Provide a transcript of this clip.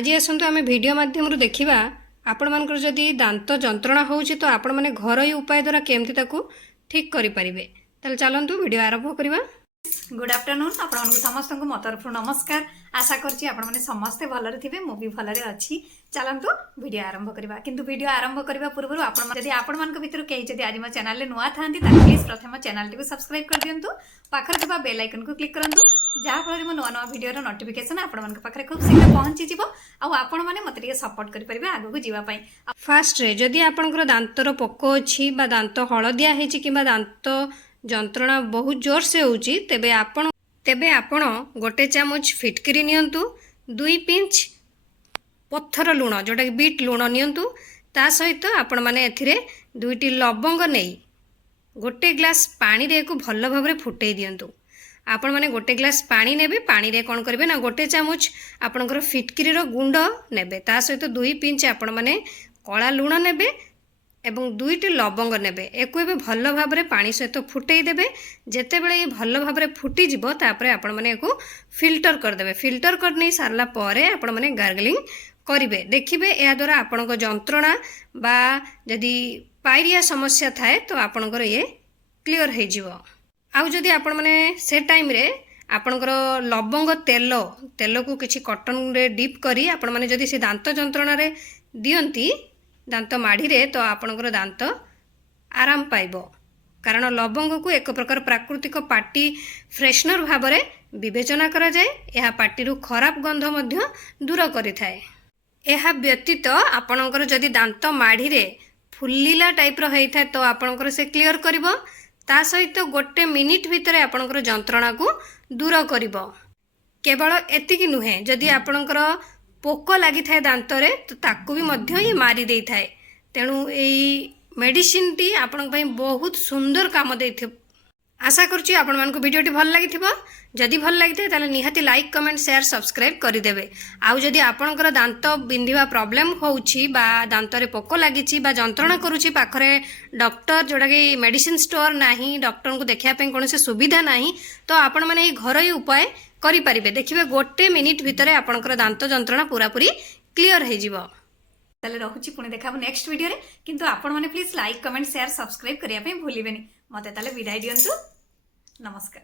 आज आसतु आम भिडियो माध्यम देखा आपण मानकर जदि दांत जंत्रणा होउछि तो आपण माने घरोई उपाय द्वारा केमती ताकू ठीक करि परिबे। ताले चलंतु वीडियो आरंभ करिबा। गुड आफ्टरनून आपण समस्त को मो तरफ नमस्कार। आशा करछि आपण माने समस्ते भलरे थिबे, मो भी भलरे अछि। चलंतु वीडियो आरंभ करिबा। किंतु वीडियो आरंभ करिबा पूर्व आपण जदि आपण मान को भितर केही जदि आज मो चैनल ले नुआ थांती त प्लीज प्रथम चैनल को सब्सक्राइब कर दियंतु, पाखर थिबा बेल आइकन को क्लिक करंतु, जहा फल मो नुआ नुआ वीडियो रो नोटिफिकेशन आपण मान को पाखरे खूब शीघ्र पहुंची जिवो आ आपण माने मते टिके सपोर्ट करि परिबे आगु को जीवा पई। फास्ट रे जदि आपनकर दांतर पोको अछि बा दांत हळदिया हेछि किबा दांत जंत्रणा बहुत जोर से होउछि तेबे आपण गोटे चामच फिटकिरी नियंतु, 2 पिंच पत्थर लुण जोटा कि बीट लुण नियंतु, ता सहित आपण माने एथिरे 2टी लवंग नहीं गोटे ग्लास पानी रे को भल भाबरे फुटै दियंतु। आपण माने गोटे ग्लास पानी नेबे, पानी रे कोन करबे ना गोटे चामच आपनकर फिटकिरी रो गुंड नेबे, ता सहित 2 पिंच आपण माने कला लुण नेबे एवं 2टी लवंग नेबे। एको एबे भल भाबरे पानी सहित फुटै देबे। जेते बेले ये भल भाबरे फुटी जिवो तापरे आपण माने एको फिल्टर कर देबे। फिल्टर कर नै सारला परे आपण माने गार्गलिंग करिवे। देखिबे या द्वारा आपनक जंत्रणा बा जदि पायरिया समस्या थाए तो आपनकर ये क्लियर हे जिवो। आउ जदि आपण माने से टाइम रे आपनकर लवंग तेल को किछि कॉटन रे डिप करी आपण माने जदि से दांत जंत्रणा रे दियंती दांत माढ़ी रे तो आपनकर दांत आराम पाइबो। कारण लवंग को एक प्रकार प्राकृतिक पार्टी फ्रेशनर भाव में विवेचना करा जाए। यह पार्टी रु खराब गंध मध्य दूर करि थाए। यह व्यतीत आपनकर जदि दांत माढ़ी रे फुल्लीला टाइप रो हेइ थाए तो आपनकर से क्लियर करिवो। ता सहित गोटे मिनिट भितर आपनकर जंत्रणा को दूर करिवो। केवल एतिकी नुहे, जदि आपनकर पोक लगी थाए दांत रे तो ताकू भी मध्य ये मारी दे थाए। तेणु एई मेडिसिन टी आपण पई बहुत सुंदर काम देथि। आशा करछि आपण मान को वीडियो टी भल लागिथिबो। जदि भल लागिथे ताले निहाती लाइक कमेंट शेयर सब्सक्राइब करि देबे। आउ जदि आपनकर दांत बिंधिबा प्रॉब्लम होउछि बा दांत रे पोक लागिछि बा जंत्रणा करूछि, पाखरे डॉक्टर जोडा कि मेडिसिन स्टोर नाही, डॉक्टर को देखिया पे कोनोसे सुविधा नाही, तो आपण माने ए घरोई उपाय करि परिबे। देखिबे गोटे मिनिट भितरे आपनकर दांत जंत्रणा पूरा पूरी क्लियर हे जिवो। ताले रहुछि पुणी देखाबो नेक्स्ट वीडियो रे। किंतु आपण माने please like comment share subscribe करिया पे भूलिबेनी। मते ताले विदाई दियंतु। नमस्कार।